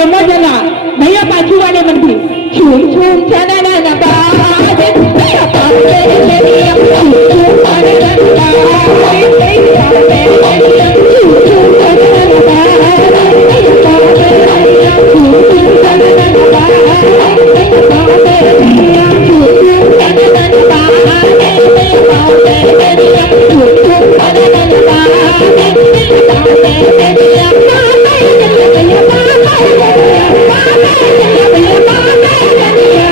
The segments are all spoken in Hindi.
जमा झाला भैया पाचूवाले म्हणते छूम छूम छाना बाजे भैया पाचे चलिया छूम छूम छाना बाजे भैया पाचे चलिया छूम छूम छाना बाजे भैया पाचे चलिया छूम छूम छाना बाजे भैया पाचे चलिया छूम छूम छाना बाजे भैया पाचे चलिया छूम छूम छाना बाजे भैया पाचे चलिया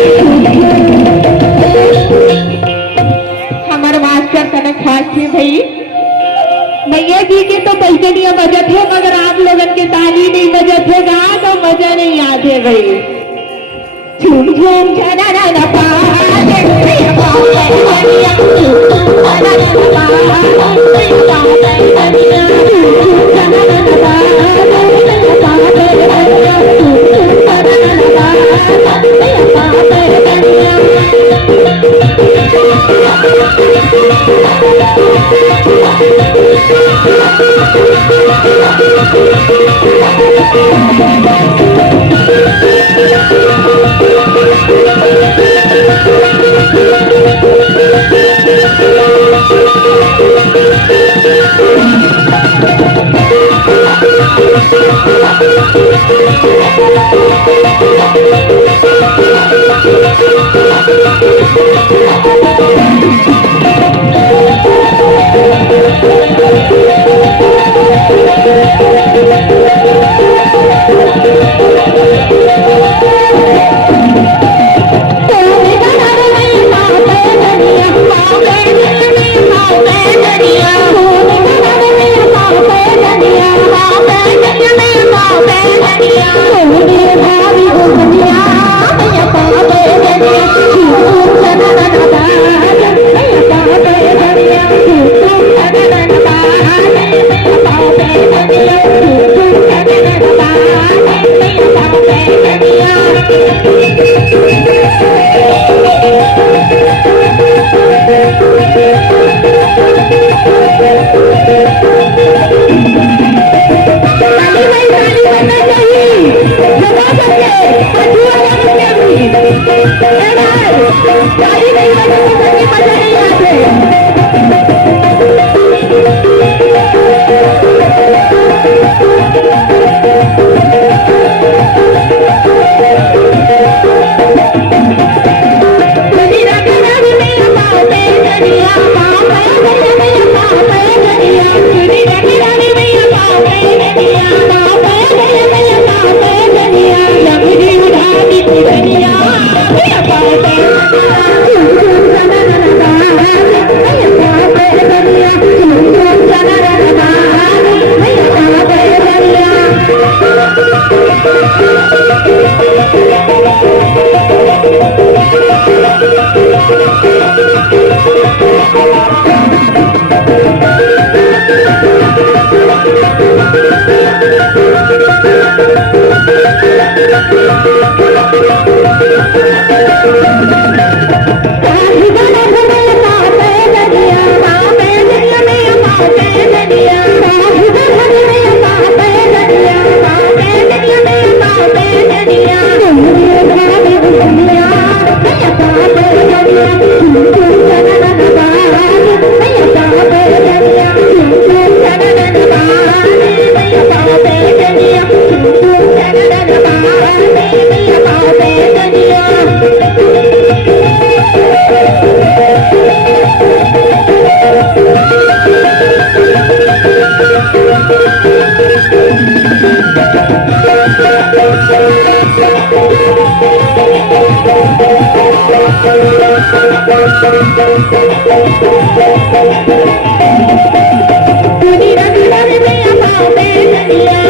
हमारे मास्टर कनक खास थे भाई भैया जी के तो पैजनिया बजत है मगर आप लोगन के ताली नहीं बजत है गा तो मजा नहीं आते भाई झूम झूम छना ना पाजे भैया पाचे चलिया झूम झूम छना ना पाजे भैया पाचे चलिया झूम झूम छना ना पाजे भैया पाचे चलिया झूम झूम छना ना पाजे भैया पाचे चलिया Tuni rani rani me apao me